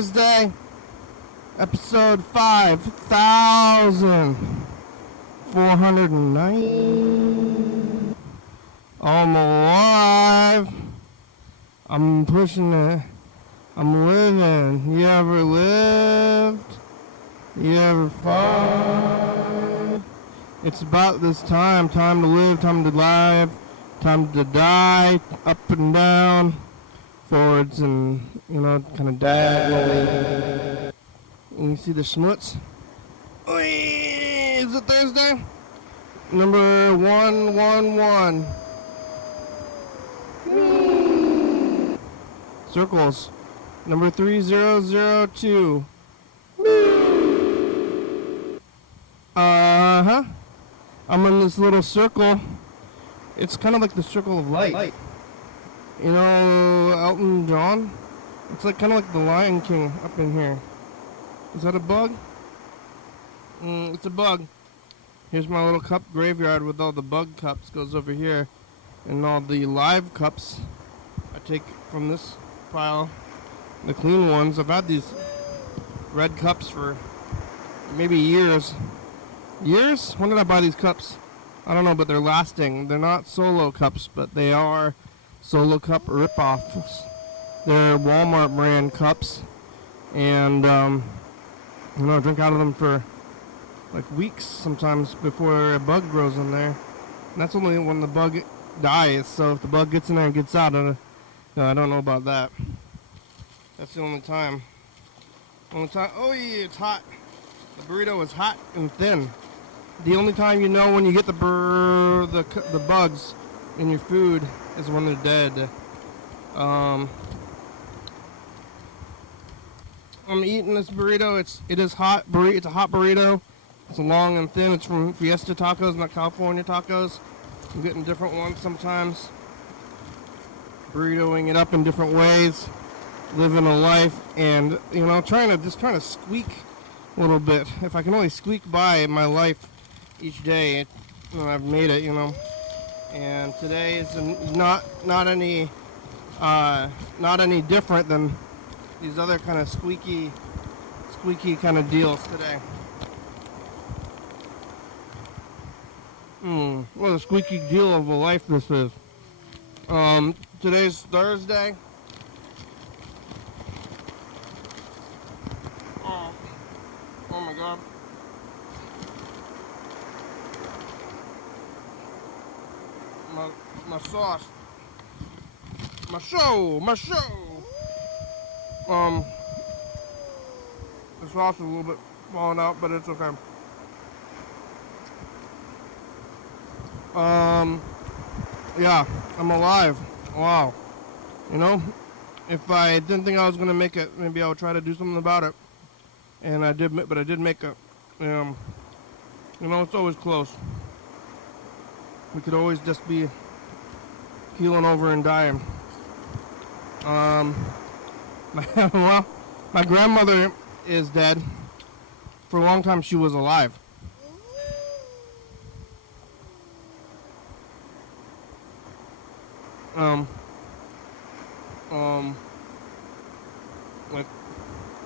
Thursday, episode 5409. I'm alive. I'm pushing it. I'm living. You ever lived? You ever fought? It's about this time. Time to live, time to live, time to die, up and down, forwards and, kind of diagonally. And you see the schmutz? Is it Thursday? Number 111. Circles. Number 3002. I'm in this little circle. It's kind of like the circle of light. You know, Elton John? It's like kind of like the Lion King up in here. Is that a bug? It's a bug. Here's my little cup graveyard with all the bug cups. Goes over here. And all the live cups I take from this pile. The clean ones. I've had these red cups for maybe years. Years? When did I buy these cups? I don't know, but they're lasting. They're not Solo cups, but they are Solo cup rip-offs. They're Walmart brand cups. And, I drink out of them for like weeks sometimes before a bug grows in there. And that's only when the bug dies. So if the bug gets in there and gets out, I don't know about that. That's the only time. Oh yeah, it's hot. The burrito is hot and thin. The only time you know when you get the bugs in your food is when they're dead. I'm eating this burrito. It is hot. It's a hot burrito. It's long and thin. It's from Fiesta Tacos, not California Tacos. I'm getting different ones sometimes. Burritoing it up in different ways. Living a life and, trying to squeak a little bit. If I can only squeak by my life each day, I've made it, And today is not any different than these other kind of squeaky kind of deals today. What a squeaky deal of a life this is. Today's Thursday. Oh my God. My sauce. My show. The sauce is a little bit falling out, but it's okay. Yeah, I'm alive. Wow. If I didn't think I was gonna make it, maybe I would try to do something about it. And I did, but I did make it. It's always close. We could always just be keeling over and dying. My grandmother is dead. For a long time, she was alive. Like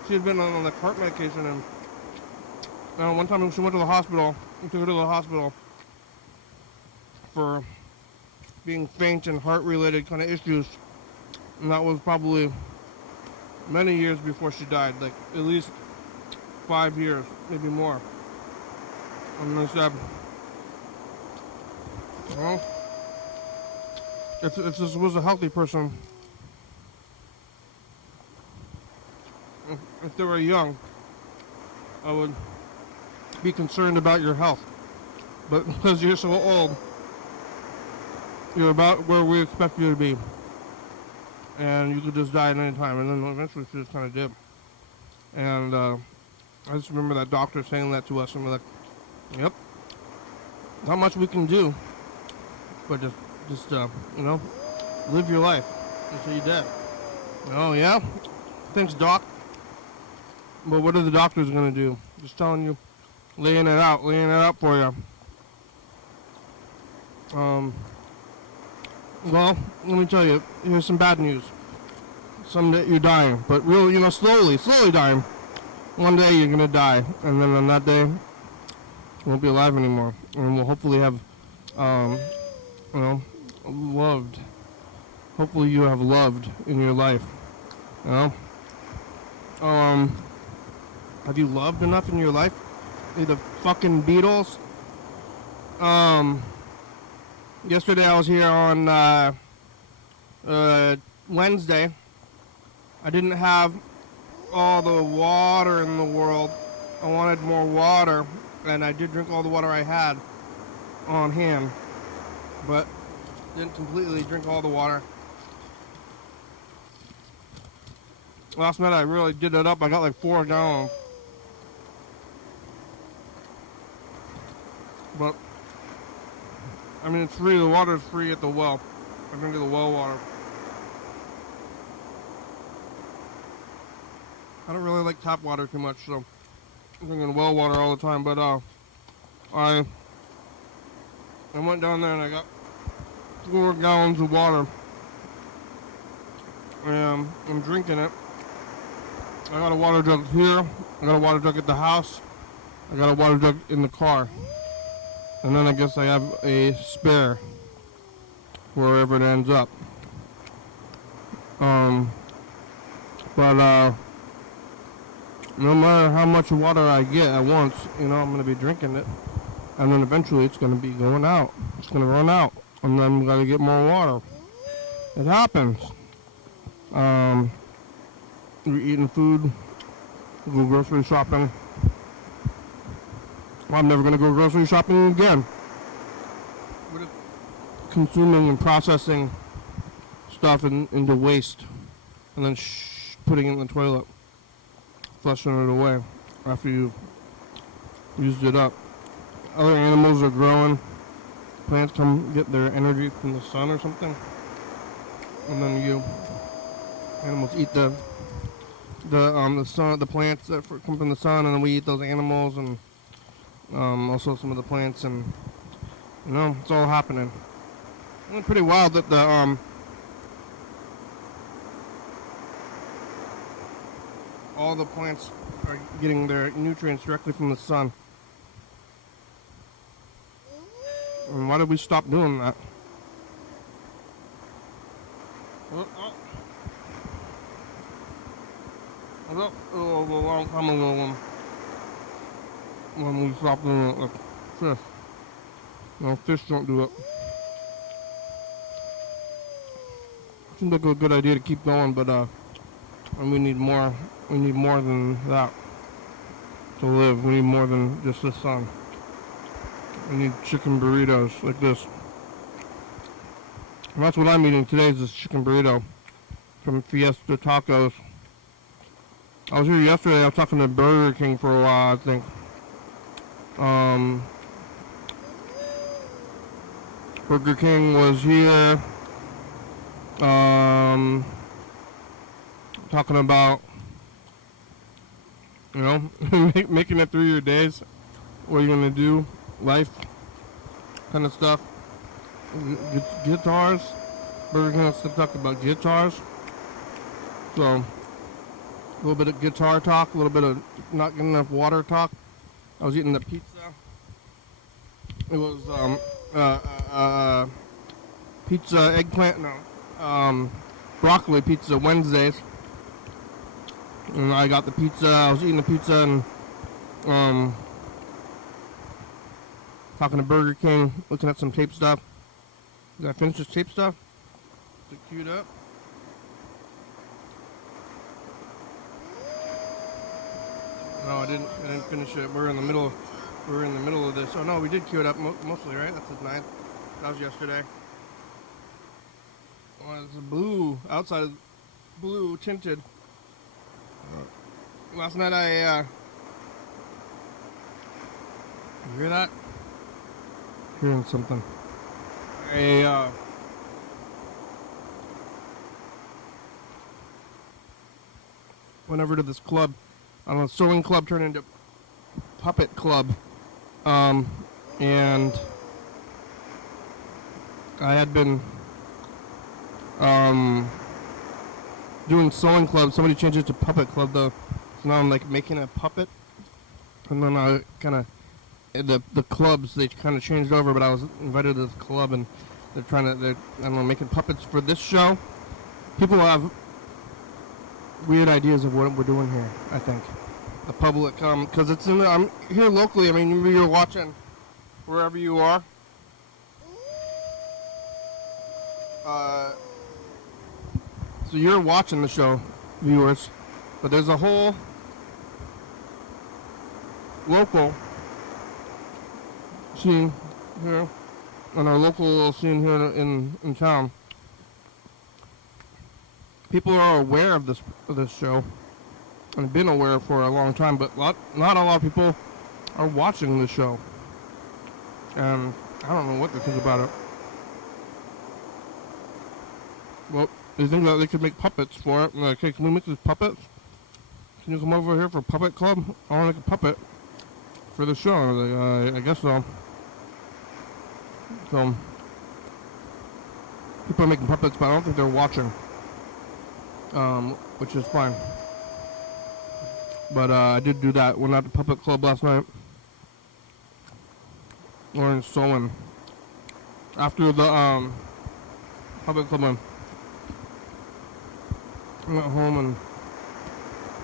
she had been on like heart medication, and one time she went to the hospital. We took her to the hospital for being faint and heart-related kind of issues, and that was probably many years before she died, like at least 5 years, maybe more. And they said, well, if this was a healthy person, if they were young, I would be concerned about your health. But because you're so old, you're about where we expect you to be. And you could just die at any time. And then eventually she just kind of did. And I just remember that doctor saying that to us, and we're like, yep, not much we can do. But just live your life until you're dead. Oh, yeah? Thanks, Doc. But what are the doctors going to do? Just telling you, laying it out for you. Well, let me tell you, here's some bad news. Someday you're dying, but really, slowly dying. One day you're gonna die, and then on that day, you won't be alive anymore, and we'll hopefully have, um, you know, loved. Hopefully you have loved in your life, you know. Um, have you loved enough in your life? The fucking Beatles. Yesterday I was here on Wednesday. I didn't have all the water in the world. I wanted more water, and I did drink all the water I had on hand, but didn't completely drink all the water. Last night I really did it up. I got like 4 gallons. But, I mean, it's free. The water is free at the well. I drink the well water. I don't really like tap water too much, so I'm drinking well water all the time. But I went down there and I got 4 gallons of water, and I'm drinking it. I got a water jug here. I got a water jug at the house. I got a water jug in the car, and then I guess I have a spare wherever it ends up. But no matter how much water I get at once, I'm going to be drinking it. And then eventually it's going to be going out. It's going to run out. And then I'm going to get more water. It happens. We're eating food. Go grocery shopping. Well, I'm never going to go grocery shopping again. We're just consuming and processing stuff into waste. And then putting it in the toilet. Flushing it away after you used it up. Other animals are growing. Plants come get their energy from the sun or something, and then animals eat the sun, the plants that come from the sun, and then we eat those animals, and also some of the plants, and it's all happening. It's pretty wild that the all the plants are getting their nutrients directly from the sun. And why did we stop doing that? A long time ago when we stopped doing it, like fish. Fish don't do it. Seems like a good idea to keep going, but and we need more. We need more than that to live. We need more than just the sun. We need chicken burritos like this. And that's what I'm eating today, is this chicken burrito from Fiesta Tacos. I was here yesterday. I was talking to Burger King for a while, I think. Burger King was here talking about making it through your days, what you're gonna do, life kind of stuff. Guitars. Burger King wants to talk about guitars. So a little bit of guitar talk, a little bit of not getting enough water talk. I was eating the pizza. It was pizza, eggplant, broccoli pizza Wednesdays. And I got the pizza. I was eating the pizza and talking to Burger King, looking at some tape stuff. Did I finish this tape stuff? Is it queued up? No, I didn't finish it. We're in the middle of this. Oh no, we did queue it up mostly, right? That's the 9th. That was yesterday. Well, it's blue outside, blue tinted. Last night you hear that? Hearing something. I went over to this club. I don't know, sewing club turned into puppet club. And I had been doing sewing club. Somebody changed it to puppet club though. So now I'm like making a puppet, and then I kind of the clubs they kind of changed over, but I was invited to the club and they're I don't know, making puppets for this show. People have weird ideas of what we're doing here. I think the public, because it's I'm here locally. I mean, you're watching wherever you are. So you're watching the show, viewers, but there's a whole local scene here, and our local scene here in town. People are aware of this show, and have been aware for a long time, but not a lot of people are watching the show, and I don't know what to think about it. Well, they think that they could make puppets for it. Like, hey, can we make these puppets? Can you come over here for puppet club? I want to make a puppet for the show. I was like, I guess so. So, people are making puppets, but I don't think they're watching. Which is fine. But I did do that. Went out to puppet club last night. Learned sewing. After the puppet club, I went home and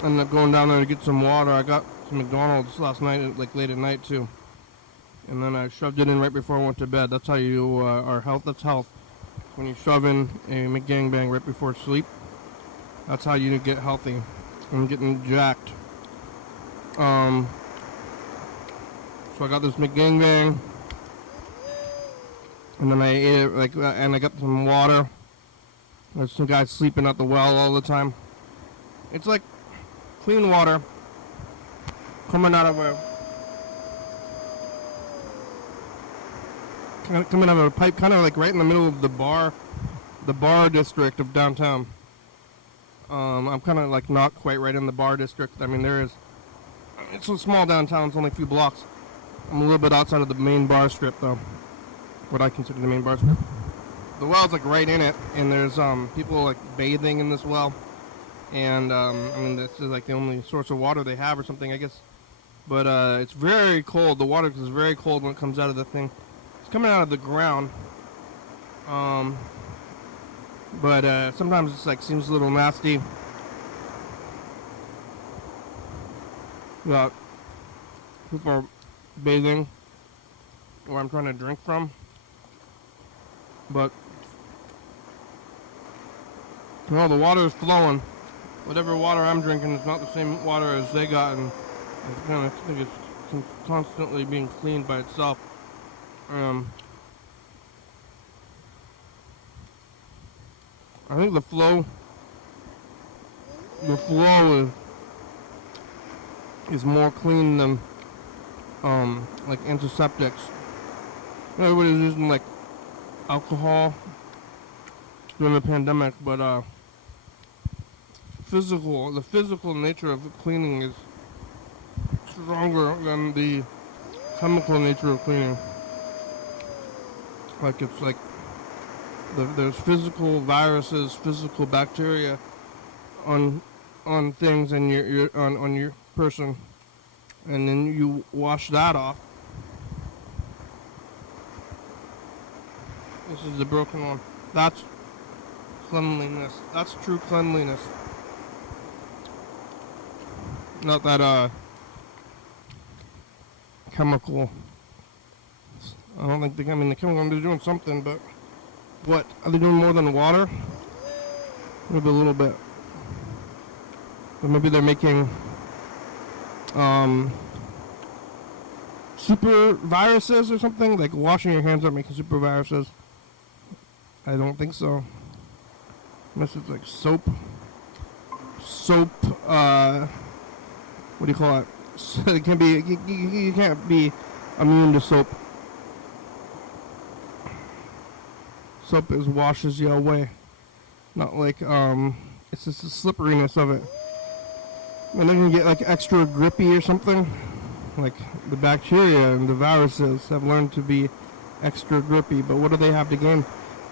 ended up going down there to get some water. I got some McDonald's last night, like late at night too. And then I shoved it in right before I went to bed. That's how you are health. That's health. When you shove in a McGangbang right before sleep, that's how you get healthy. I'm getting jacked. So I got this McGangbang, and then I ate it and I got some water. There's some guys sleeping at the well all the time. It's like clean water coming out of a pipe, kind of like right in the middle of the bar district of downtown. I'm kind of like not quite right in the bar district. I mean, it's a small downtown. It's only a few blocks. I'm a little bit outside of the main bar strip, though. What I consider the main bar strip. The well's like right in it, and there's people like bathing in this well, and I mean this is like the only source of water they have or something, I guess. But it's very cold. The water is very cold when it comes out of the thing. It's coming out of the ground, but sometimes it's like seems a little nasty. That people are bathing, or I'm trying to drink from, but. No, the water is flowing. Whatever water I'm drinking is not the same water as they got, and I kind of think it's constantly being cleaned by itself. I think the flow is more clean than like antiseptics. Everybody's using like alcohol during the pandemic, but the physical nature of cleaning is stronger than the chemical nature of cleaning. Like it's like there's physical viruses, physical bacteria on things and on your person, and then you wash that off. This is the broken one. That's cleanliness. That's true cleanliness. Not that chemical. I don't think the chemical, they're doing something, but what? Are they doing more than water? Maybe a little bit. But maybe they're making super viruses or something, like washing your hands up making super viruses. I don't think so. Unless it's like soap, what do you call it? So it can be, you can't be immune to soap. Soap washes you away. Not like, it's just the slipperiness of it. And then you get like extra grippy or something. Like the bacteria and the viruses have learned to be extra grippy. But what do they have to gain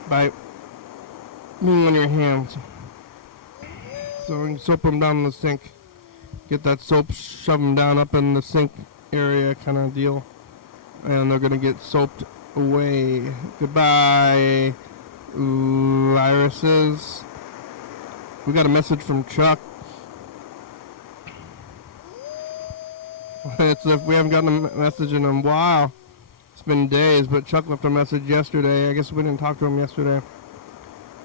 by being on your hands? So we can soap them down in the sink. Get that soap, shove them down up in the sink area kind of deal. And they're going to get soaped away. Goodbye, irises. We got a message from Chuck. It's if we haven't gotten a message in a while. It's been days, but Chuck left a message yesterday. I guess we didn't talk to him yesterday.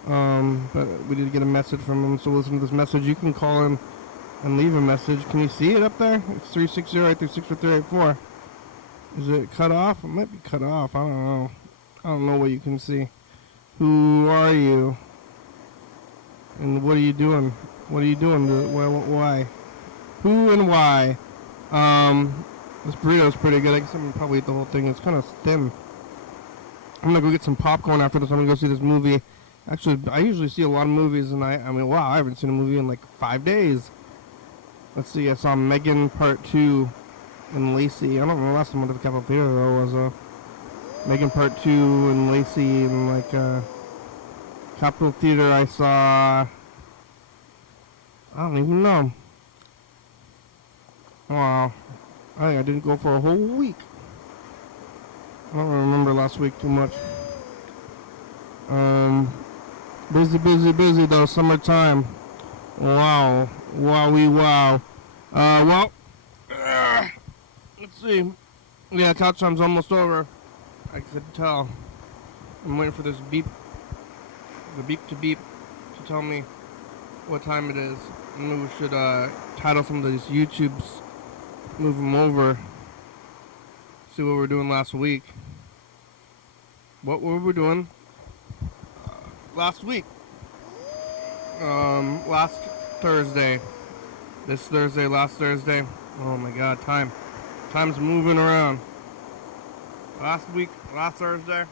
But we did get a message from him, so listen to this message. You can call him and leave a message. Can you see it up there? It's 360-836-4384. Is it cut off? It might be cut off. I don't know. I don't know what you can see. Who are you? And what are you doing? What are you doing? Why? Who and why? This burrito's pretty good. I guess I'm gonna probably eat the whole thing. It's kind of thin. I'm gonna go get some popcorn after this. I'm gonna go see this movie. Actually, I usually see a lot of movies, and I mean, wow, I haven't seen a movie in like 5 days. Let's see, I saw Megan Part 2 in Lacey. I don't know the last time I went to the Capitol Theater, though. Was Megan Part 2 in Lacey, and like Capitol Theater I saw, I don't even know. Wow, I think I didn't go for a whole week. I don't remember last week too much. Busy though, summertime. Wow, wowie wow. Let's see. Yeah, couch time's almost over. I could tell. I'm waiting for this beep. The beep to tell me what time it is. Maybe we should title some of these YouTubes, move them over, see what we were doing last week. What were we doing last week? Last Thursday. This Thursday, last Thursday. Oh my God, time's moving around. Last week, last Thursday.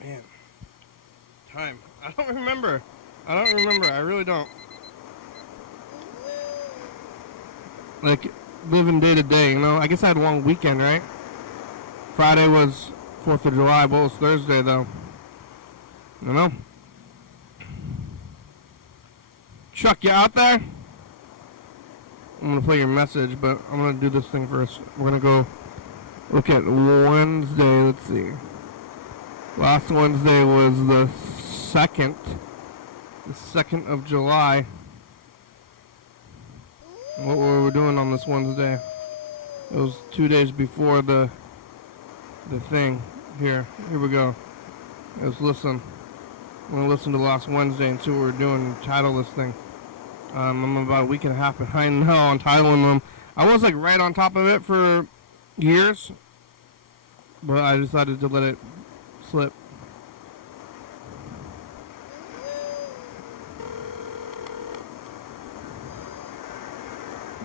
Man, time. I don't remember. I really don't. Like, living day to day, you know? I guess I had one weekend, right? Friday was 4th of July. What was Thursday, though? I don't know. Chuck, you out there? I'm going to play your message, but I'm going to do this thing first. We're going to go look at Wednesday. Let's see. Last Wednesday was the 2nd. The 2nd of July. What were we doing on this Wednesday? It was 2 days before the thing. Here we go. Let's listen. I'm going to listen to last Wednesday and see what we're doing and title this thing. I'm about a week and a half behind now on titling them. I was like right on top of it for years, but I decided to let it slip.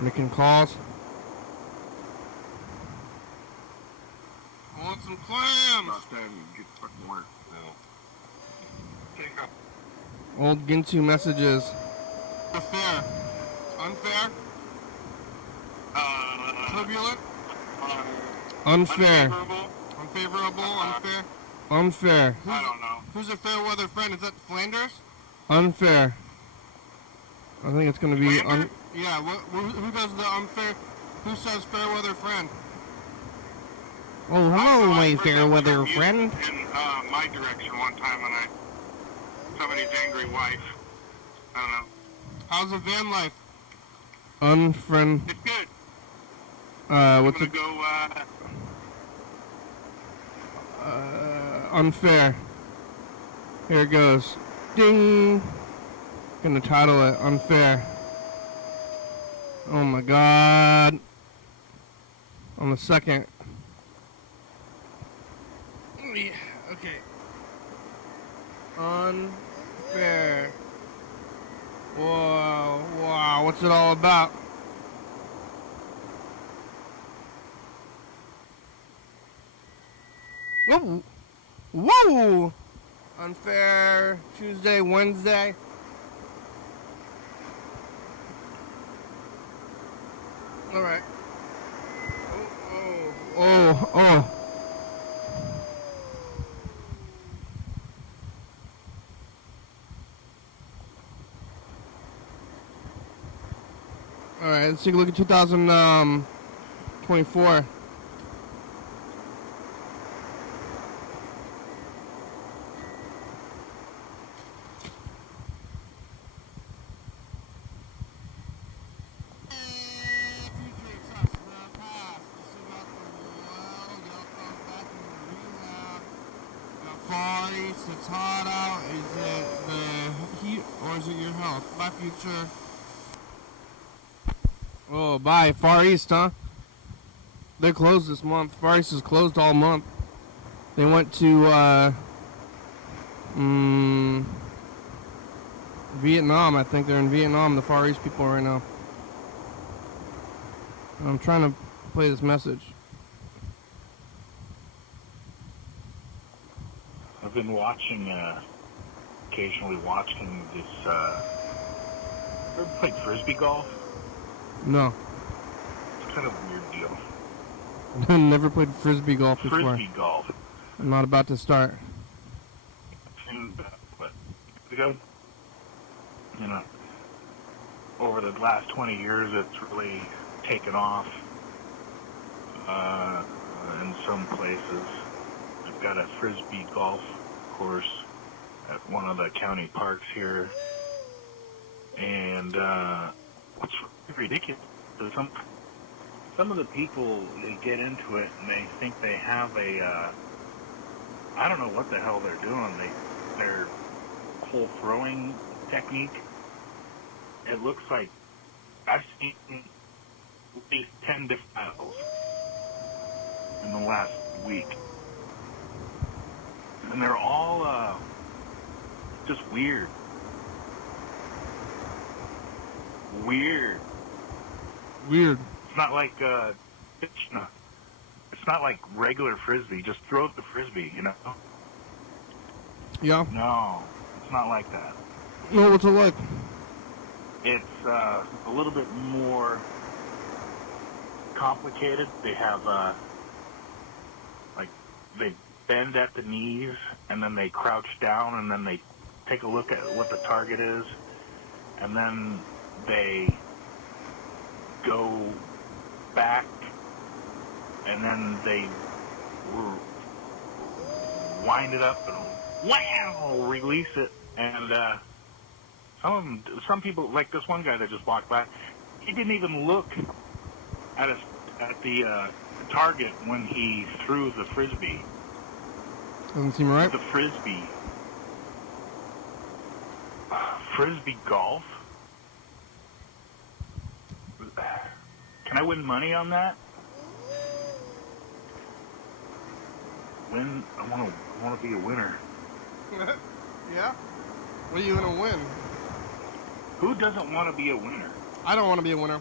Making calls. I want some clams. Old Ginsu messages. Fair. Unfair. Turbulent. Unfair. Unfavorable. Unfair. Unfair. I don't know. Who's a fair weather friend? Is that Flanders? Unfair. I think it's going to be yeah. Who does the unfair? Who says fair weather friend? Oh, hello, my fair weather friend. In my direction one time when somebody's angry wife. I don't know. How's the van life? Unfriend. It's good. What's it? Go. Unfair. Here it goes. Ding. Gonna title it Unfair. Oh my God. On the 2nd. Yeah, okay. Unfair. Whoa, wow, what's it all about? Whoa, whoa! Unfair, Tuesday, Wednesday. All right. Oh. Alright, let's take a look at 2024. It's hot out. Is it the heat or is it your health? Bye, future. Oh, bye. Far East, huh? They're closed this month. Far East is closed all month. They went to Vietnam. I think they're in Vietnam, the Far East people right now. I'm trying to play this message. I've been watching, occasionally watching this, ever played Frisbee golf? No. It's kind of a weird deal. I've never played Frisbee golf before. Frisbee golf. I'm not about to start. But, you know, over the last 20 years, it's really taken off, in some places. We've got a Frisbee golf course at one of the county parks here, and it's ridiculous. Some of the people, they get into it and they think they have a I don't know what the hell they're doing. Their whole throwing technique, it looks like I've seen at least 10 different styles in the last week. And they're all just weird. It's not like it's not like regular Frisbee. Just throw the Frisbee, you know? Yeah. No, it's not like that. No, what's it like? It's a little bit more complicated. They have like they bend at the knees, and then they crouch down, and then they take a look at what the target is, and then they go back, and then they wind it up and wow, release it. And some people, like this one guy that just walked by, he didn't even look at the target when he threw the Frisbee. Doesn't seem right. The Frisbee golf. Can I win money on that? I want to be a winner. Yeah? What are you gonna win? Who doesn't want to be a winner? I don't want to be a winner.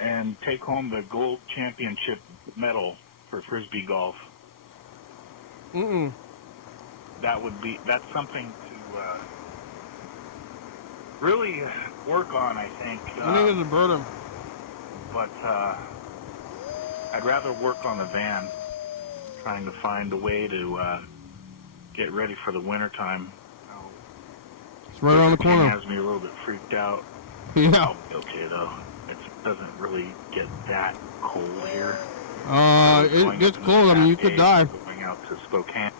And take home the gold championship medal for Frisbee golf. That's something to really work on, I think. I think it's a burden. But I'd rather work on the van, trying to find a way to get ready for the winter time. It's right around the corner. It has me a little bit freaked out. Yeah. I'll be okay though. It doesn't really get that cold here. It gets cold. I mean, you could die. Going out to Spokane.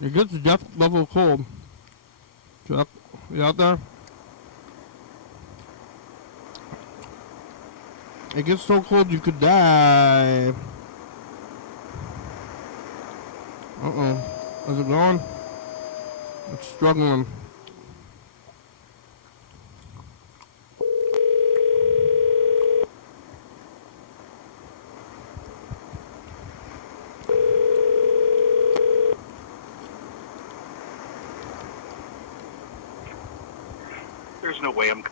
It gets death level cold. Chuck, you out there? It gets so cold you could die. Uh-oh. Is it gone? It's struggling. There's no way I'm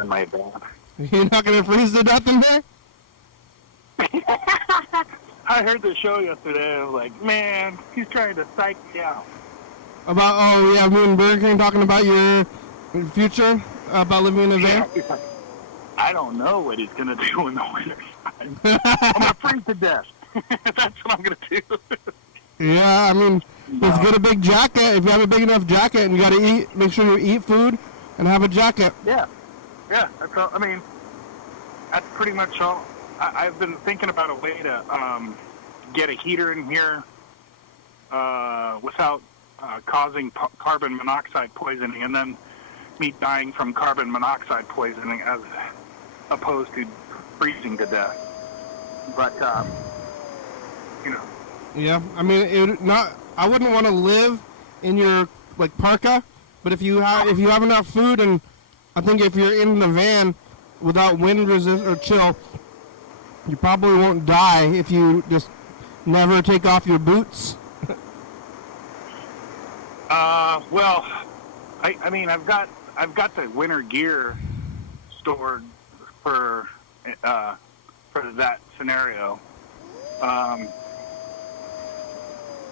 in my van. You're not going to freeze to death in there? I heard the show yesterday. I was like, man, he's trying to psych me out. About, me and Burger King talking about your future, about living in a van? I don't know what he's going to do in the winter time. I'm going to freeze to death. That's what I'm going to do. Yeah, I mean, let's get a big jacket. If you have a big enough jacket and you got to eat, make sure you eat food and have a jacket. Yeah. Yeah, that's all. I mean, that's pretty much all. I've been thinking about a way to get a heater in here without causing carbon monoxide poisoning, and then me dying from carbon monoxide poisoning as opposed to freezing to death. But you know. Yeah, I mean, I wouldn't want to live in your like parka, but if you have enough food, and I think if you're in the van without wind resist or chill, you probably won't die if you just never take off your boots. Well, I mean, I've got the winter gear stored for that scenario.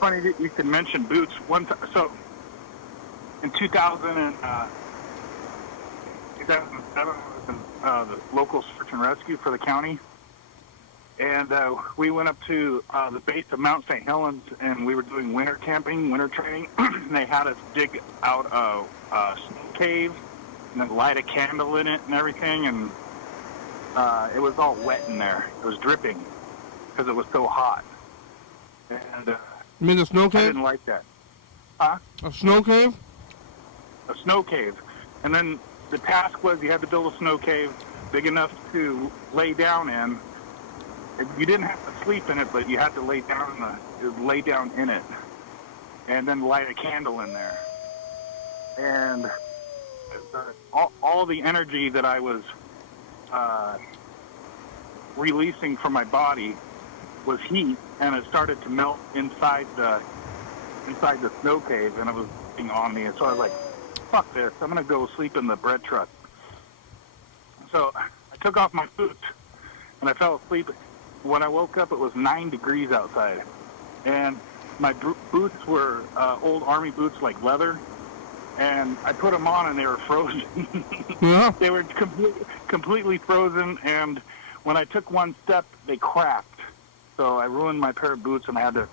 Funny that you could mention boots. So in 2007, I was in the local search and rescue for the county, and we went up to the base of Mount St. Helens, and we were doing winter camping, winter training. And they had us dig out a snow cave and then light a candle in it and everything, and it was all wet in there. It was dripping because it was so hot. And You mean the snow I cave? didn't like that. Huh? A snow cave? A snow cave. And then the task was you had to build a snow cave big enough to lay down in. You didn't have to sleep in it, but you had to lay down in it, and then light a candle in there. And all the energy that I was releasing from my body was heat, and it started to melt inside the snow cave, and it was being on me. And so I was like, "Fuck this! I'm gonna go sleep in the bread truck." So I took off my boots, and I fell asleep. When I woke up, it was 9 degrees outside, and my boots were old army boots, like leather, and I put them on, and they were frozen. Yeah. They were completely frozen, and when I took one step, they cracked. So I ruined my pair of boots, and I had to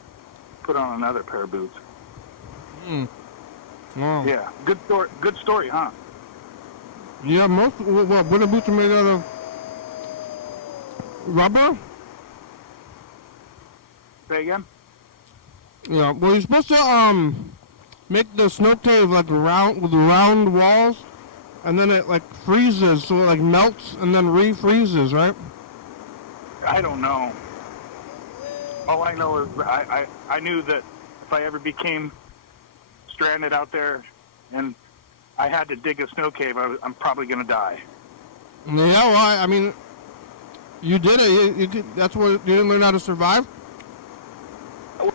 put on another pair of boots. Wow. Yeah, good story. Good story, huh? Yeah, most winter boots are made out of rubber. Say again? Yeah. Well, you're supposed to make the snow cave like round walls, and then it like freezes, so it like melts and then refreezes, right? I don't know. All I know is I knew that if I ever became stranded out there and I had to dig a snow cave, I'm probably going to die. Yeah. Well, I mean, you did it. You did, that's what you didn't learn how to survive.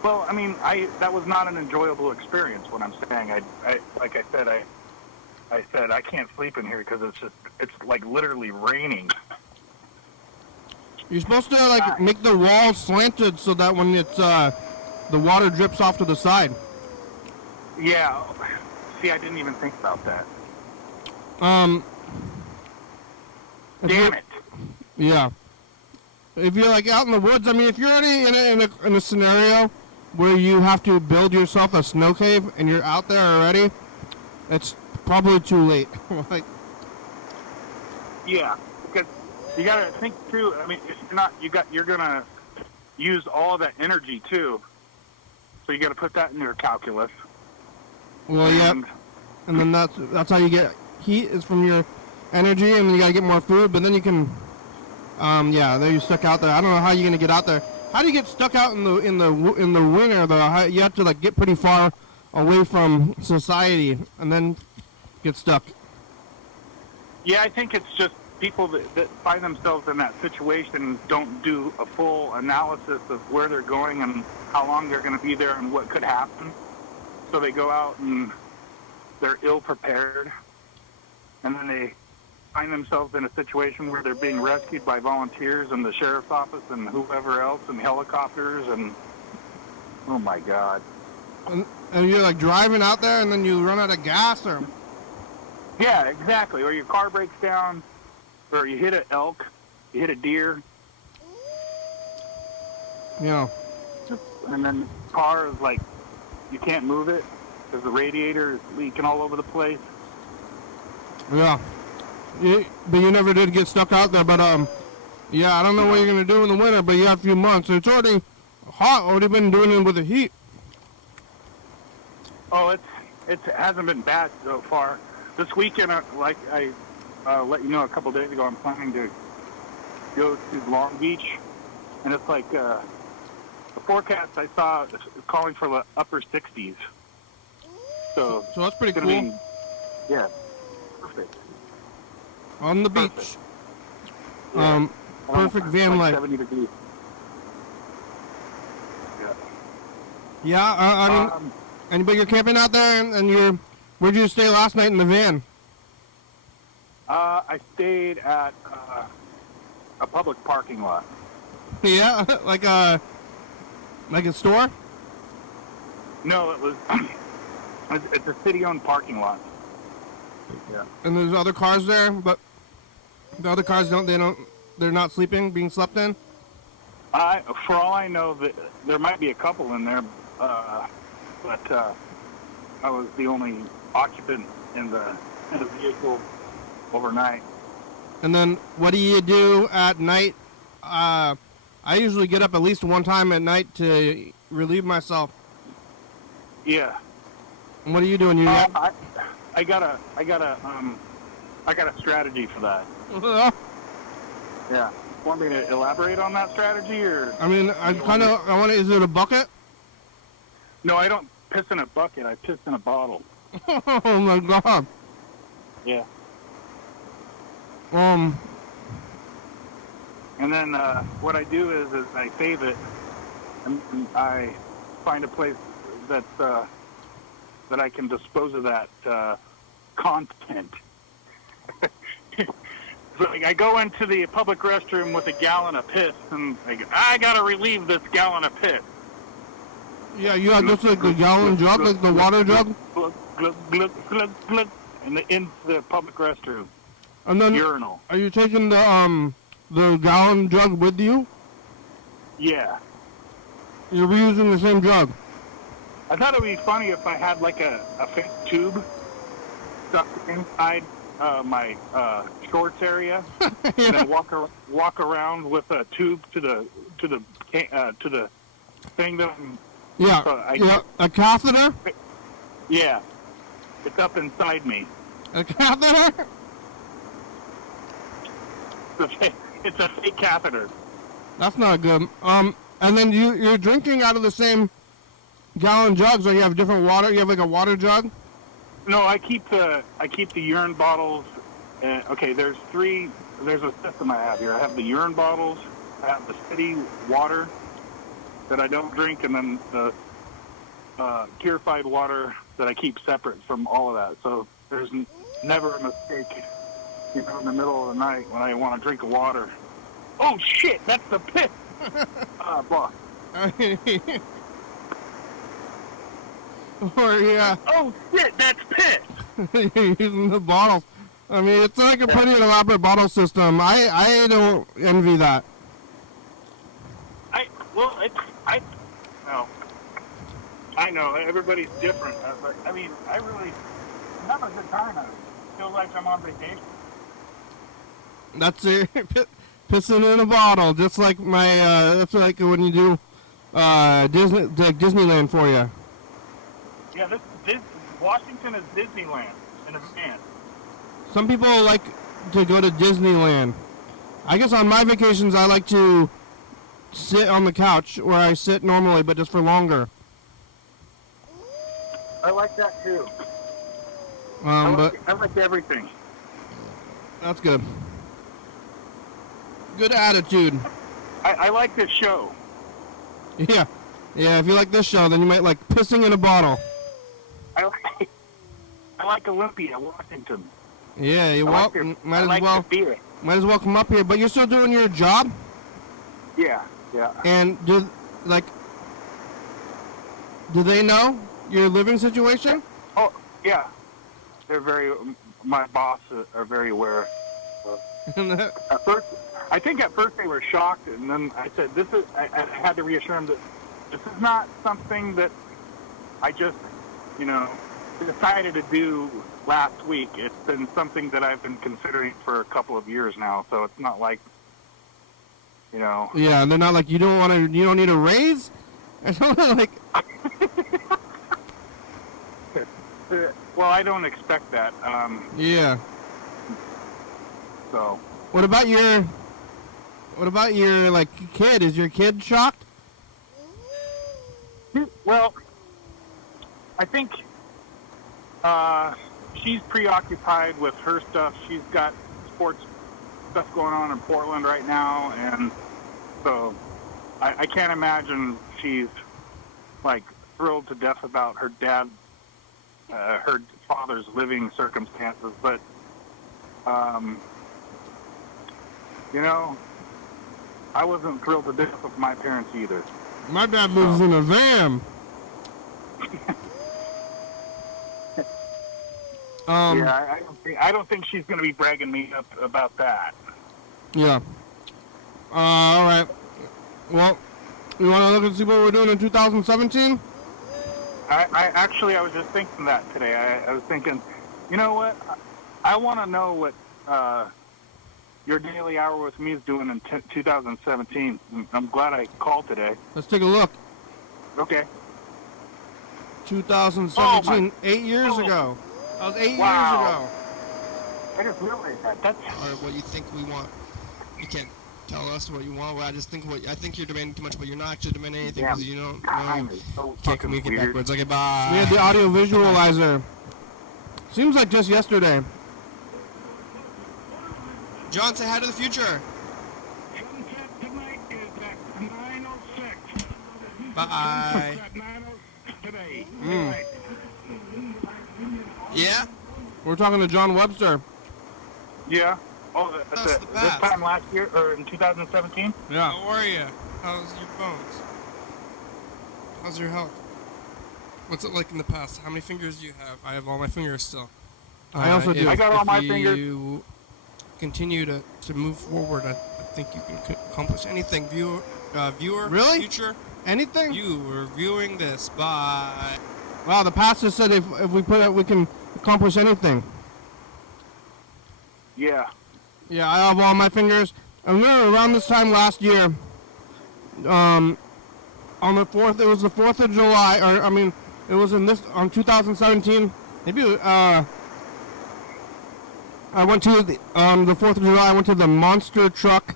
Well, I mean, that was not an enjoyable experience. What I'm saying, like I said I can't sleep in here because it's like literally raining. You're supposed to like make the walls slanted so that when it's the water drips off to the side. Yeah. See, I didn't even think about that. Damn it. Yeah. If you're like out in the woods, I mean, if you're already in a scenario where you have to build yourself a snow cave and you're out there already, it's probably too late. Like, yeah, because you got to think too. I mean, if you're gonna use all of that energy too. So you got to put that in your calculus. well, yeah, and then that's how you get heat is from your energy, and you gotta get more food. But then you can, yeah, then you're stuck out there. I don't know how you're gonna get out there. How do you get stuck out in the winter though? You have to like get pretty far away from society and then get stuck. Yeah, I think it's just people that find themselves in that situation don't do a full analysis of where they're going and how long they're going to be there and what could happen. So they go out and they're ill prepared, and then they find themselves in a situation where they're being rescued by volunteers and the sheriff's office and whoever else and helicopters and oh my God. And you're like driving out there and then you run out of gas or... Yeah, exactly. Or your car breaks down, or you hit an elk, you hit a deer. Yeah. And then the car is like, you can't move it because the radiator is leaking all over the place. Yeah. But you never did get stuck out there. But yeah, I don't know what you're gonna do in the winter, but you have a few months. It's already hot. Already been doing it with the heat. Oh, it hasn't been bad so far. This weekend, like I let you know a couple days ago, I'm planning to go to Long Beach, and it's like the forecast I saw is calling for the upper 60s. So that's pretty it's cool. gonna be, yeah, perfect. On the beach. Perfect. Yeah. Perfect van life. 70 degrees. Yeah. Yeah, I mean, anybody you're camping out there, and where'd you stay last night in the van? I stayed at a public parking lot. Yeah, like a store? No, it was. It's a city-owned parking lot. Yeah. And there's other cars there, but the other cars they're not sleeping, being slept in? For all I know, there might be a couple in there, but I was the only occupant in the vehicle overnight. And then what do you do at night? I usually get up at least one time at night to relieve myself. Yeah. And what are you doing? I got a strategy for that. Yeah. Want me to elaborate on that strategy, or? I mean, is it a bucket? No, I don't piss in a bucket. I piss in a bottle. Oh my god. Yeah. Um. And then what I do is I save it, and I find a place that I can dispose of that content. So I go into the public restroom with a gallon of piss, and I gotta relieve this gallon of piss. Yeah, you have just like the gallon jug, like the water jug. Glug, glug, glug, glug, glug, in the public restroom. And then urinal. Are you taking the gallon jug with you? Yeah. You're reusing the same jug. I thought it would be funny if I had like a fake tube stuck inside my shorts area, Yeah. and then walk around with a tube to the thing that. Yeah. A catheter. Yeah. It's up inside me. A catheter. It's a fake catheter. That's not good. And then you're drinking out of the same gallon jugs, or you have different water? You have like a water jug? No, I keep the urine bottles. Okay, there's a system I have here. I have the urine bottles, I have the city water that I don't drink, and then the purified water that I keep separate from all of that. So there's never a mistake, in the middle of the night when I want to drink water. Oh shit, that's the piss. Boss. Or yeah. Oh shit, that's piss. You're using the bottles. I mean, it's like a pretty elaborate bottle system. I don't envy that. I know everybody's different, but I mean, I really have a good time. I feel like I'm on vacation. That's it. Pissing in a bottle, just like that's like when you do Disneyland for you. Yeah, this Washington is Disneyland in a van. Some people like to go to Disneyland. I guess on my vacations I like to sit on the couch where I sit normally, but just for longer. I like that too. But I like everything. That's good. Good attitude. I like this show. Yeah. Yeah, if you like this show, then you might like pissing in a bottle. I like Olympia, Washington. Yeah, you might beer. Might as well come up here. But you're still doing your job? Yeah. And do they know your living situation? Oh, yeah. My boss are very aware. At first they were shocked, and then I said, I had to reassure them that this is not something that I just, decided to do last week. It's been something that I've been considering for a couple of years now, so it's not like, Yeah, they're not like you don't need a raise, or something like. Well, I don't expect that. Yeah. So. What about your like kid? Is your kid shocked? Well, I think she's preoccupied with her stuff. She's got sports stuff going on in Portland right now, and so I can't imagine she's like thrilled to death about her father's living circumstances. But I wasn't thrilled to death with my parents either. My dad lives in a van. Yeah, I don't think she's going to be bragging me up about that. Yeah. All right. Well, you want to look and see what we're doing in 2017? I was just thinking that today. I was thinking, you know what? I want to know what your daily hour with me is doing in 2017. I'm glad I called today. Let's take a look. Okay. 2017, 8 years ago. That was 8 years ago. I just realized that. That's Or what you think we want. You can't tell us what you want. Well, I think you're demanding too much, but you're not actually demanding anything because you don't time know. is so Can't fucking communicate weird. backwards. Okay, bye. We had the audio visualizer. Seems like just yesterday. John, say hi to the future. Sunset tonight is at 9:06. Bye. At 9:06 today. Mm. Yeah? We're talking to John Webster. Yeah. Oh, That's the this past. time last year, or in 2017? Yeah. How are you? How's your bones? How's your health? What's it like in the past? How many fingers do you have? I have all my fingers still. I also do. I got all my fingers. If you continue to move forward, I think you can accomplish anything. Viewer, Really? future, Anything? you are viewing this. Bye. Wow, the pastor said if we put it, we can accomplish anything. Yeah. Yeah, I have all my fingers. I remember around this time last year, on the 4th, it was the 4th of July, it was on 2017, maybe, I went to, the 4th of July, I went to the monster truck,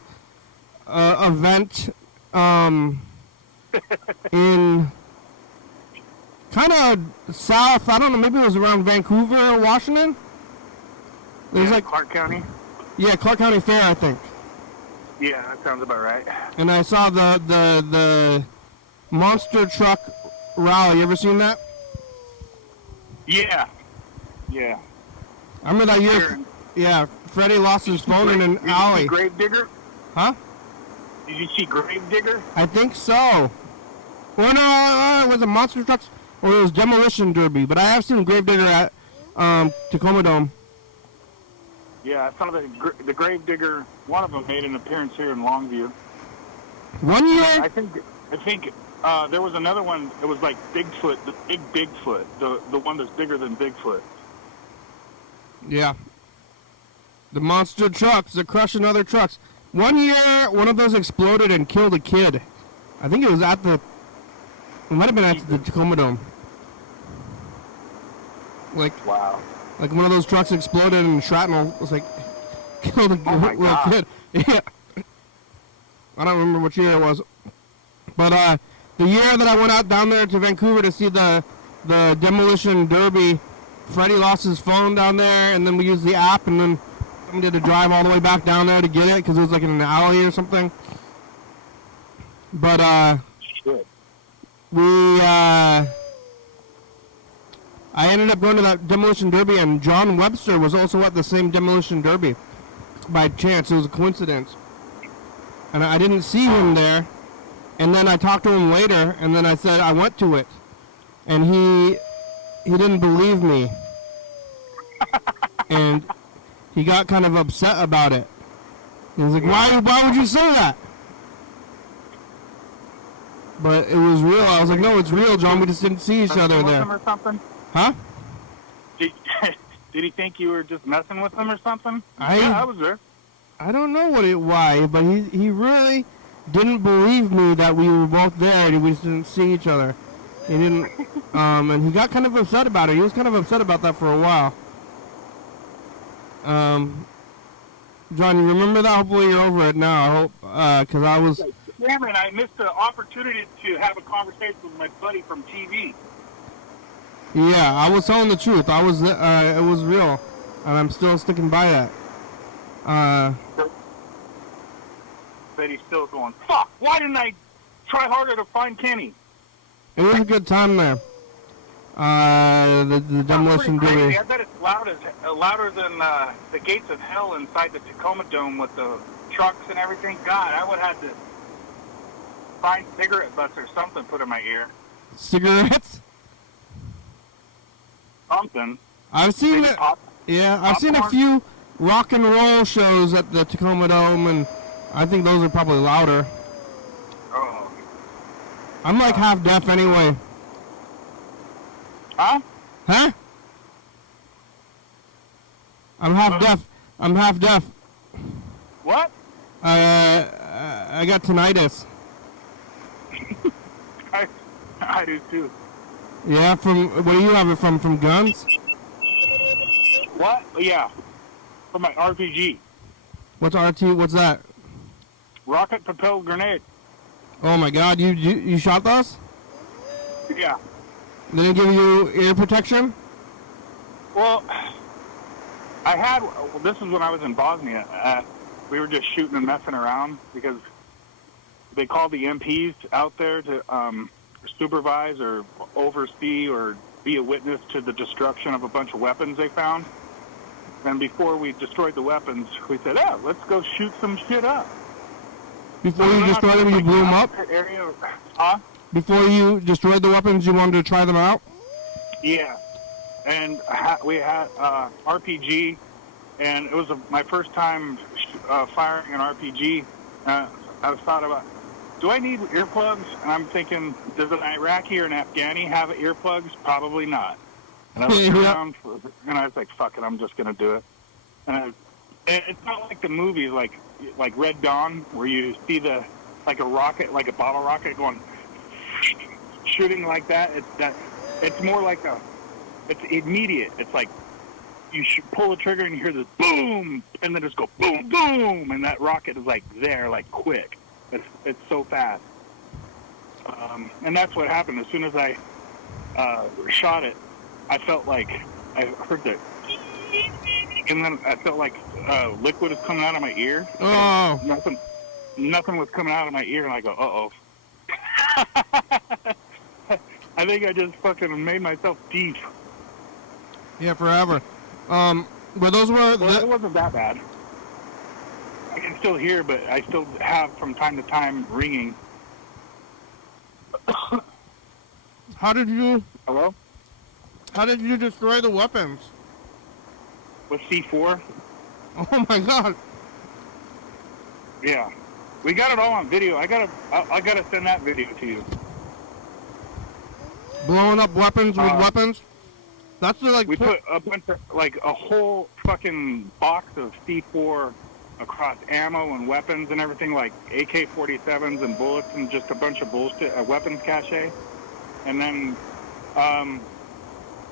event, in kind of south, I don't know, maybe it was around Vancouver, Washington? It was like, Clark County? yeah, Clark County Fair, I think. Yeah, that sounds about right. And I saw the monster truck rally. You ever seen that? Yeah. Yeah. I remember that year. Here. Yeah, Freddie lost his phone in an Did you alley. see Gravedigger? Huh? Did you see Gravedigger? I think so. Well, no, it was a monster trucks or it was demolition derby. But I have seen Gravedigger at Tacoma Dome. Yeah, I saw the Gravedigger. One of them made an appearance here in Longview. 1 year. I think there was another one. It was like Bigfoot, the big Bigfoot, the one that's bigger than Bigfoot. Yeah. The monster trucks, they're crushing other trucks. 1 year, one of those exploded and killed a kid. I think it was it might have been at the Tacoma Dome. Wow. Like one of those trucks exploded and shrapnel was like killed a Oh my little God. kid. Yeah. I don't remember which year it was. But the year that I went out down there to Vancouver to see the demolition derby, Freddie lost his phone down there, and then we used the app, and then someone did to drive all the way back down there to get it because it was like in an alley or something. But Shit. I ended up going to that demolition derby, and John Webster was also at the same demolition derby. By chance, it was a coincidence. And I didn't see him there. And then I talked to him later, and then I said I went to it. And he didn't believe me. And he got kind of upset about it. He was like, why would you say that? But it was real. I was like, no, it's real, John. We just didn't see each other there. Or something? Huh? Did, did he think you were just messing with him or something? Yeah, I was there. I don't know why, but he really didn't believe me that we were both there and we just didn't see each other. He didn't, and he got kind of upset about it. He was kind of upset about that for a while. John, you remember that? Hopefully you're over it now. I hope, because I was... Damn it, I missed the opportunity to have a conversation with my buddy from TV. Yeah, I was telling the truth. It was real, and I'm still sticking by that. But he's still going, fuck, why didn't I try harder to find Kenny? It was a good time there. The demolition duty. I bet it's louder than the gates of hell inside the Tacoma Dome with the trucks and everything. God, I would have to find cigarette butts or something put in my ear. Cigarettes? Something. I've seen Maybe it. Yeah, I've seen a few rock and roll shows at the Tacoma Dome, and I think those are probably louder. Oh. I'm like half deaf anyway. Huh? Huh? I'm half deaf. I'm half deaf. What? I got tinnitus. I do too. Yeah, where do you have it from? From guns? What? Yeah. From my RPG. What's RT? What's that? Rocket propelled grenade. Oh my God! You shot those? Yeah. Did it give you ear protection? Well, this is when I was in Bosnia. We were just shooting and messing around because they called the MPs out there to supervise or oversee or be a witness to the destruction of a bunch of weapons they found. And before we destroyed the weapons, we said, "Yeah, let's go shoot some shit up." Before you destroyed them, you blew them up? Huh? Before you destroyed the weapons, you wanted to try them out? Yeah. And we had RPG, and it was my first time firing an RPG. I was thought about, do I need earplugs? And I'm thinking, does an Iraqi or an Afghani have earplugs? Probably not. And I looked around, and I was like, fuck it, I'm just going to do it. And it's not like the movies, like Red Dawn, where you see like a rocket, like a bottle rocket going shooting like that. It's more like it's immediate. It's like you should pull the trigger and you hear this boom, and then just go boom, boom, and that rocket is like there, like quick. It's so fast. And that's what happened. As soon as I shot it, I felt like I heard the, and then I felt like liquid is coming out of my ear. Oh. Nothing was coming out of my ear, and I go, uh-oh. I think I just fucking made myself deep. Yeah, forever. But those were... Well, it wasn't that bad. I can still hear, but I still have, from time to time, ringing. How did you... Hello? How did you destroy the weapons? With C4? Oh my God. Yeah. We got it all on video. I gotta send that video to you. Blowing up weapons with weapons? That's like... We put a bunch of, like, a whole fucking box of C4 across ammo and weapons and everything, like AK-47s and bullets and just a bunch of bullshit, a weapons cache. And then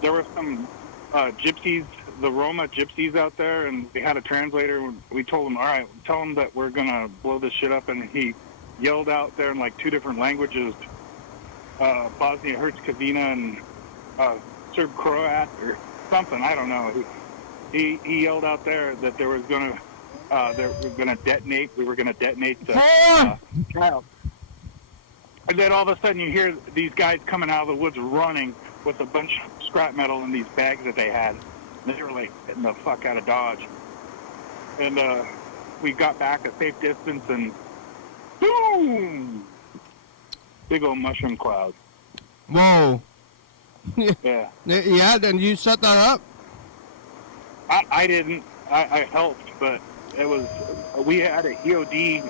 there were some gypsies, the Roma gypsies out there, and we had a translator. We told him, all right, tell him that we're going to blow this shit up. And he yelled out there in like 2 different languages, Bosnia-Herzegovina and Serb-Croat or something. I don't know. He yelled out there that there was going to, detonate. We were going to detonate the child. And then all of a sudden you hear these guys coming out of the woods running with a bunch of scrap metal in these bags that they had. And they were like getting the fuck out of Dodge. And we got back a safe distance and boom! Big old mushroom cloud. Whoa. Yeah. Yeah, then you set that up? I didn't. I helped, but it was, we had an EOD,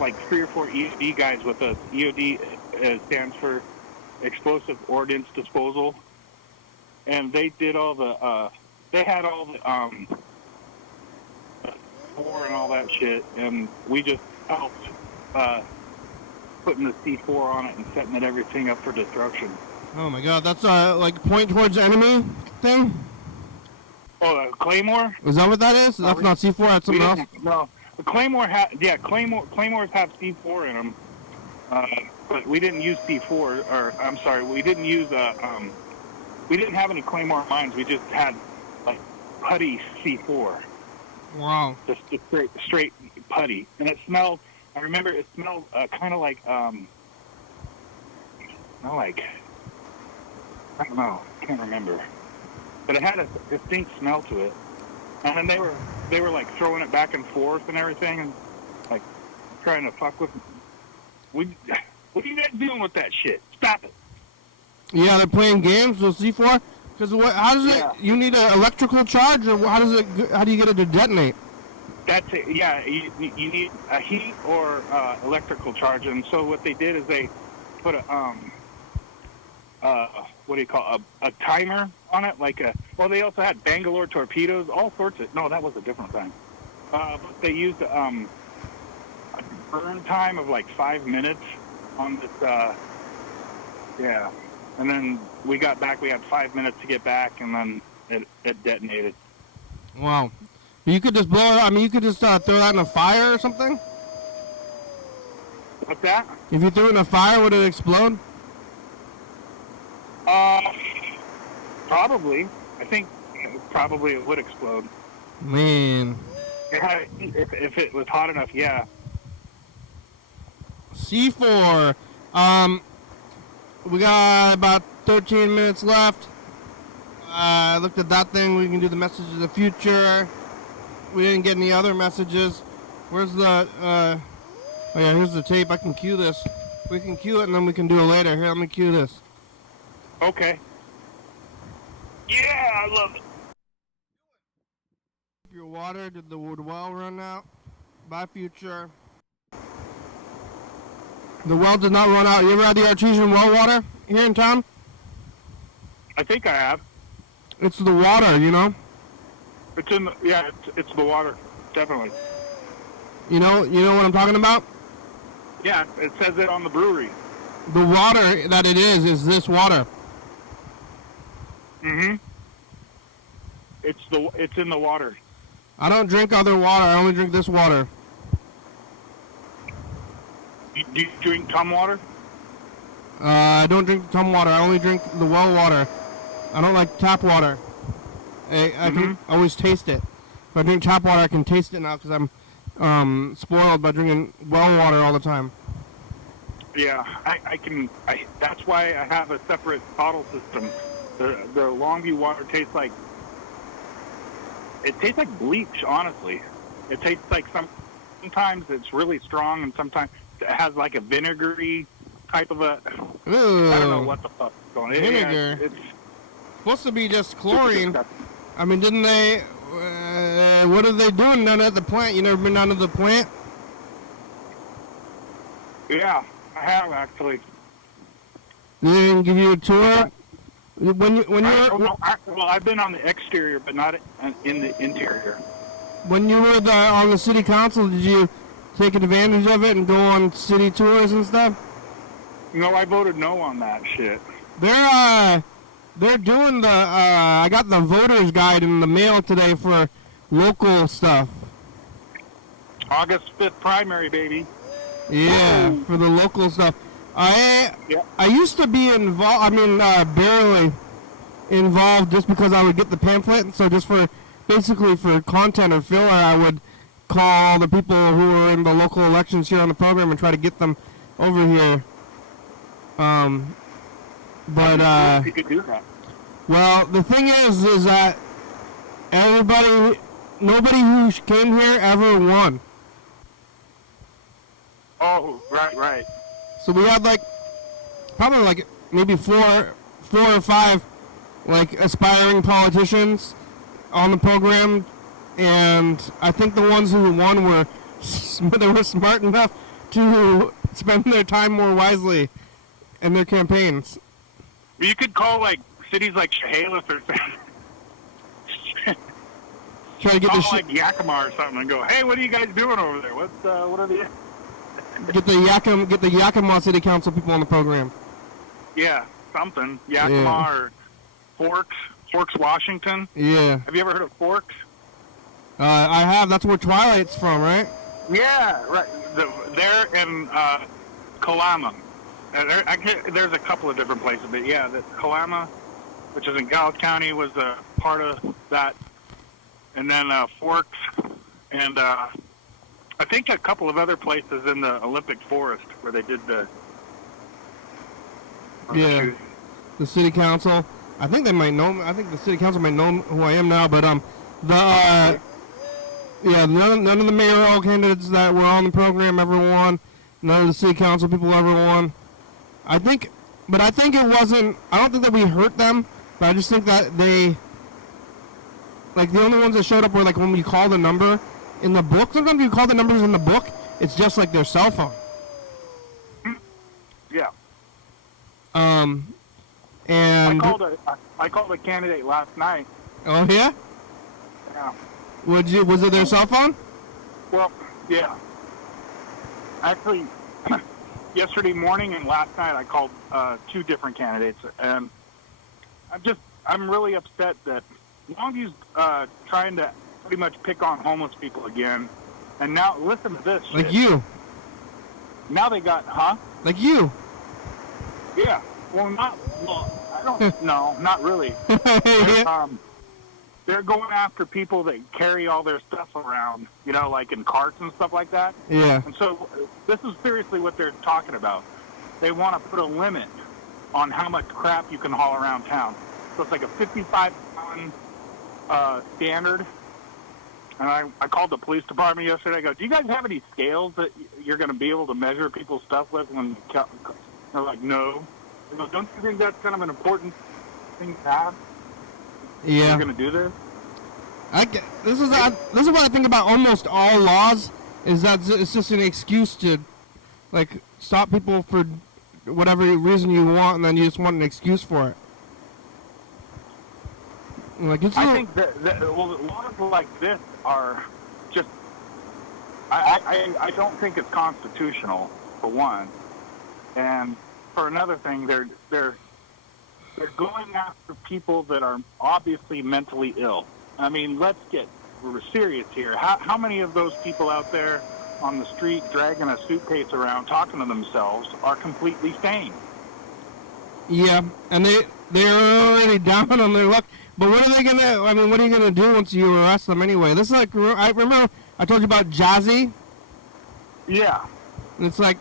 like 3 or 4 EOD guys with us. EOD stands for Explosive Ordnance Disposal. and they did all the they had all the C4 and all that shit, and we just helped putting the C4 on it and setting everything up for destruction. Oh my god, that's like point towards enemy thing? Oh, Claymore? Is that what that is? That's not C4, that's something else? No, the Claymores have C4 in them, but we didn't use C4, or I'm sorry, we didn't use we didn't have any Claymore mines. We just had like putty C4. Wow. Just straight putty, and it smelled. I remember it smelled kind of like I don't know, can't remember, but it had a distinct smell to it. And then they were like throwing it back and forth and everything, and like trying to fuck with. What are you guys doing with that shit? Stop it. Yeah, they're playing games with C4. Because how does it? You need an electrical charge, or how does it? How do you get it to detonate? That's it. Yeah, you need a heat or electrical charge. And so what they did is they put a what do you call a timer on it, like a. Well, they also had Bangalore torpedoes, all sorts of. No, that was a different thing. But they used a burn time of like 5 minutes on this. Yeah, and then we got back. We had 5 minutes to get back, and then it detonated. Wow. You could just blow it. I mean, you could just throw that in a fire or something. What's that? If you threw it in a fire, would it explode? Probably. I think probably it would explode. Man. If it was hot enough, yeah. C4. We got about 13 minutes left. I looked at that thing. We can do the message of the future. We didn't get any other messages. Where's the, oh yeah, here's the tape. I can cue this. We can cue it and then we can do it later. Here, let me cue this. Okay. Yeah, I love it. Your water, did the well run out? Bye, future. The well did not run out. You ever had the artesian well water here in town? I think I have. It's the water, you know? It's in the, yeah, it's the water, definitely. You know what I'm talking about? Yeah, it says it on the brewery. The water that it is this water. Mm-hmm. It's in the water. I don't drink other water. I only drink this water. Do you drink Tom water? I don't drink Tom water. I only drink the well water. I don't like tap water. I can always taste it. If I drink tap water, I can taste it now because I'm spoiled by drinking well water all the time. Yeah, I can. That's why I have a separate bottle system. The Longview water tastes like bleach. Honestly, it tastes like sometimes it's really strong, and sometimes it has like a vinegary type of a. Ooh, I don't know what the fuck is going on. Vinegar. It's supposed to be just chlorine. I mean, didn't they? What are they doing down at the plant? You never been down to the plant? Yeah, I have actually. They didn't give you a tour? When you well, I've been on the exterior, but not in the interior. When you were on the city council, did you take advantage of it and go on city tours and stuff? No, I voted no on that shit. They're doing the. I got the voters guide in the mail today for local stuff. August 5th primary, baby. Yeah, for the local stuff. I used to be involved. I mean, barely involved, just because I would get the pamphlet. So just basically for content or filler, I would call the people who were in the local elections here on the program and try to get them over here. But you could do that. Well, the thing is that nobody who came here ever won. Oh, right. So we had probably maybe four or five aspiring politicians on the program, and I think the ones who won were smart enough to spend their time more wisely in their campaigns. You could call cities like Chehalis or Try to get call the like Yakima or something and go, hey, what are you guys doing over there? What are the... get the Yakima City Council people on the program. Yeah, something. Yakima or Forks, Washington. Yeah. Have you ever heard of Forks? I have. That's where Twilight's from, right? Yeah, right. They're in Kalama. There's a couple of different places, but yeah, the Kalama, which is in Gallup County, was a part of that. And then Forks, and I think a couple of other places in the Olympic Forest where they did the shooting. The city council. I think they might know. I think the city council might know who I am now. But none of the mayoral candidates that were on the program ever won. None of the city council people ever won. I think it wasn't. I don't think that we hurt them, but I just think that they. Like, the only ones that showed up were, like, when we call the number in the book. Sometimes you call the numbers in the book, it's just like their cell phone. Yeah. And... I called a candidate last night. Oh, yeah? Yeah. Was it their cell phone? Well, yeah. Actually, yesterday morning and last night I called two different candidates. And I'm really upset that Longview's trying to pretty much pick on homeless people again. And now, listen to this shit. Like you. Now they got, Like you. Yeah. I don't, no, not really. They're going after people that carry all their stuff around, like in carts and stuff like that. Yeah. And so this is seriously what they're talking about. They want to put a limit on how much crap you can haul around town. So it's like a 55-gallon standard. And I called the police department yesterday. I go, do you guys have any scales that you're going to be able to measure people's stuff with? When they're like, no. I go, don't you think that's kind of an important thing to have? Yeah. You're going to do this? This is what I think about almost all laws, is that it's just an excuse to, like, stop people for whatever reason you want, and then you just want an excuse for it. Like, I think that laws like this are just... I don't think it's constitutional, for one. And for another thing, they're going after people that are obviously mentally ill. I mean, we're serious here. How many of those people out there on the street dragging a suitcase around talking to themselves are completely sane? Yeah, and they're already down on their luck. But what are you gonna do once you arrest them anyway? This is like, I remember I told you about Jazzy? Yeah. And it's like,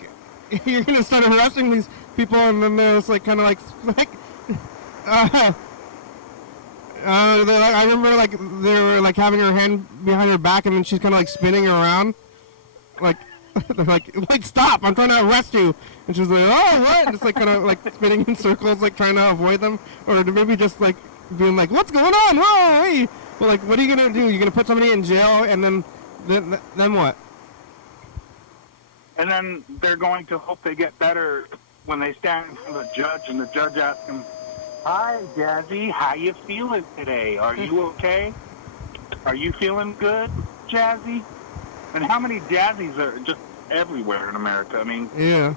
you're gonna start arresting these people, and then it's like, kind of like, I remember, like, they were, like, having her hand behind her back, and then she's kind of, like, spinning around. Like, they're like, wait, stop, I'm trying to arrest you. And she's like, oh, what? And just, like, kind of, like, spinning in circles, like, trying to avoid them. Or maybe just, like, being like, what's going on? Whoa, hey. Well, like, what are you going to do? You're going to put somebody in jail, and then what? And then they're going to hope they get better when they stand in front of the judge, and the judge asks them, hi, Jazzy, how you feeling today? Are you okay? Are you feeling good, Jazzy? And how many Jazzies are just everywhere in America? I mean... Yeah.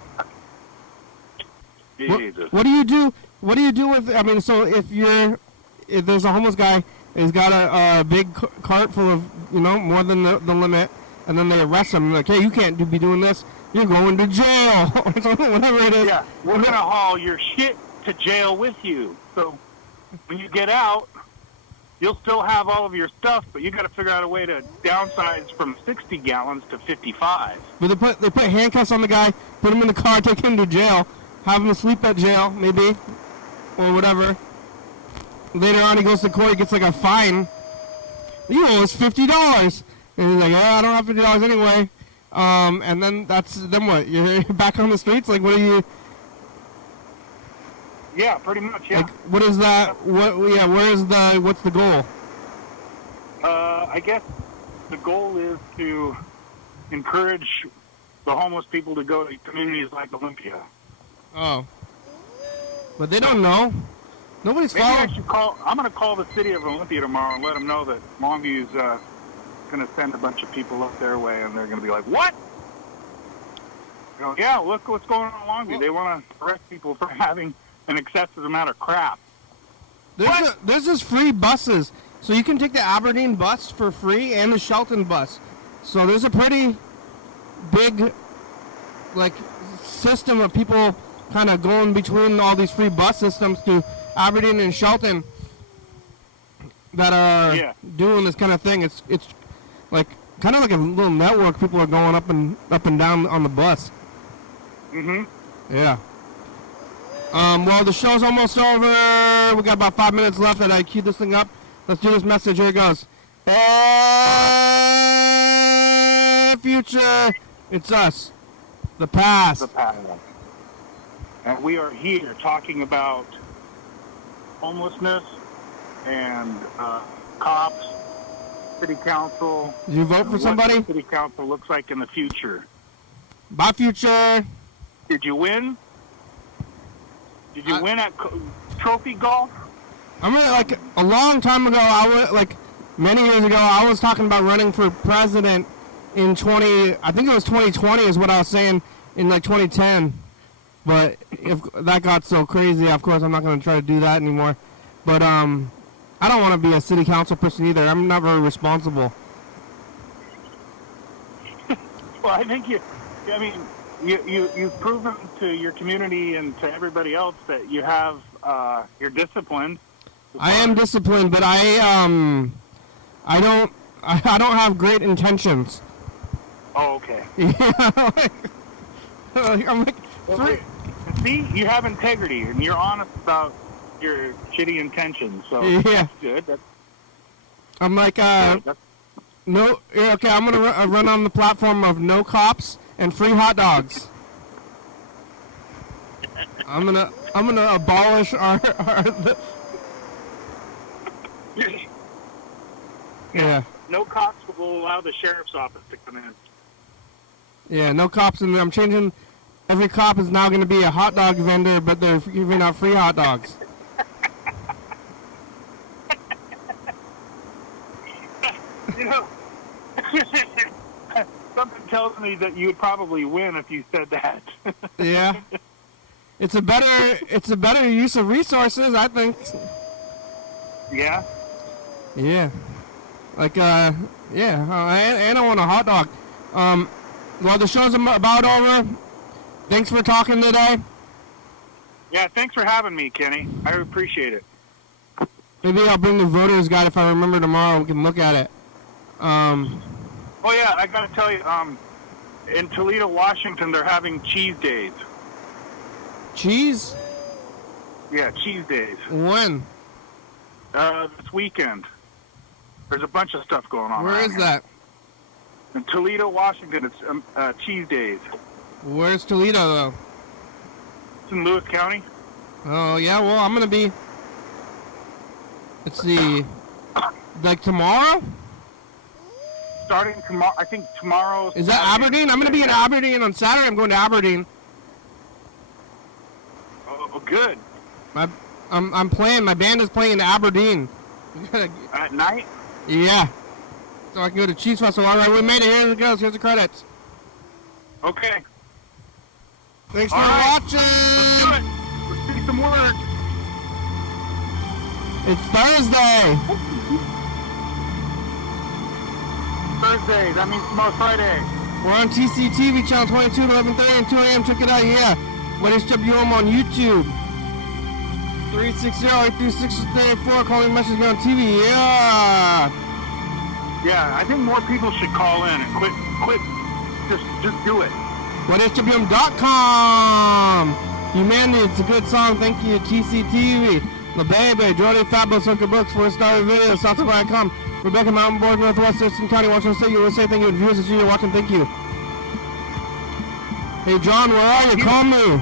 Jesus. What do you do? What do you do with... I mean, so if there's a homeless guy, he's got a big cart full of, more than the limit, and then they arrest him, like, hey, you can't be doing this. You're going to jail, or whatever it is. Yeah, we're going to haul your shit to jail with you. So when you get out, you'll still have all of your stuff, but you got to figure out a way to downsize from 60 gallons to 55. But they put handcuffs on the guy, put him in the car, take him to jail, have him sleep at jail, maybe, or whatever. Later on, he goes to court, he gets like a fine. You owe us $50. And he's like, I don't have $50 anyway. And then what? You're back on the streets? Like, what are you... Yeah, pretty much, yeah. Like, what is that? What's the goal? I guess the goal is to encourage the homeless people to go to communities like Olympia. Oh. But they don't know. Nobody's Maybe I following. should call. I'm going to call the city of Olympia tomorrow and let them know that Longview's going to send a bunch of people up their way, and they're going to be like, "What?" You know, yeah, look what's going on in Longview. They want to arrest people for having an excessive amount of crap. There's this free buses, so you can take the Aberdeen bus for free and the Shelton bus. So there's a pretty big, like, system of people kind of going between all these free bus systems to Aberdeen and Shelton that are doing this kind of thing. It's like kind of like a little network. People are going up and down on the bus. Yeah. Well, the show's almost over. We got about 5 minutes left, and I queued this thing up. Let's do this message. Here it goes. Hey, future, it's us. The past. The past. And we are here talking about homelessness and cops, city council. Did you vote for somebody? What city council looks like in the future. Bye, future. Did you win? Did you win at trophy golf? I mean, like a long time ago, many years ago, I was talking about running for president in I think it was 2020 is what I was saying in like 2010. But if that got so crazy, of course, I'm not going to try to do that anymore. But I don't want to be a city council person either. I'm not very responsible. Well, I think you've proven to your community and to everybody else that you have you're disciplined. I am disciplined, but I don't have great intentions. Oh, okay. Yeah. I'm like, see, you have integrity and you're honest about your shitty intentions. So yeah, that's good. I'm like, no, yeah, okay. I'm gonna run on the platform of no cops and free hot dogs. I'm gonna abolish our yeah. No cops will allow the sheriff's office to come in. Yeah, no cops, and I'm changing. Every cop is now going to be a hot dog vendor, but they're giving out free hot dogs. You know, something tells me that you would probably win if you said that. Yeah, it's a better use of resources, I think. Yeah. Yeah, like yeah, and I want a hot dog. Well, the show's about over. Thanks for talking today. Yeah, thanks for having me, Kenny. I appreciate it. Maybe I'll bring the voter's guide if I remember tomorrow. We can look at it. Oh yeah, I gotta tell you, in Toledo, Washington, they're having cheese days. Cheese? Yeah, cheese days. When? This weekend. There's a bunch of stuff going on. Where is that? In Toledo, Washington, it's cheese days. Where's Toledo, though? It's in Lewis County. Oh, yeah, well, I'm going to be... Let's see... Like tomorrow? Starting tomorrow, I think tomorrow... Is that Aberdeen? I'm going to be in Aberdeen on Saturday. I'm going to Aberdeen. Oh, good. I'm playing. My band is playing in Aberdeen. At night? Yeah. So I can go to Cheese Festival. All right, we made it. Here it goes. Here's the credits. Okay. Thanks for Let's watching. do it. Let's see some work. It's Thursday. Thursday. That means tomorrow's Friday. We're on TCTV channel 22 at 11:30 and 2 a.m. Check it out. Yeah. YDHWM on YouTube. 360-836-34. Calling message on TV. Yeah. Yeah, I think more people should call in and quit. Just do it. YDHWM.com. Humanity, it's a good song. Thank you, TCTV. La Baby, Jordy Fabulous, Uncle Books, 4-star video, Southside.com. Rebecca Mountain Board, Northwest Thurston County, Washington State, USA. Thank you. And viewers that you're watching, thank you. Hey, John, where are you? Call me.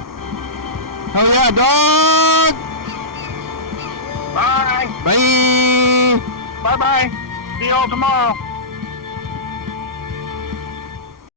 Hell yeah, dog. Bye. Bye. Bye-bye. See y'all tomorrow.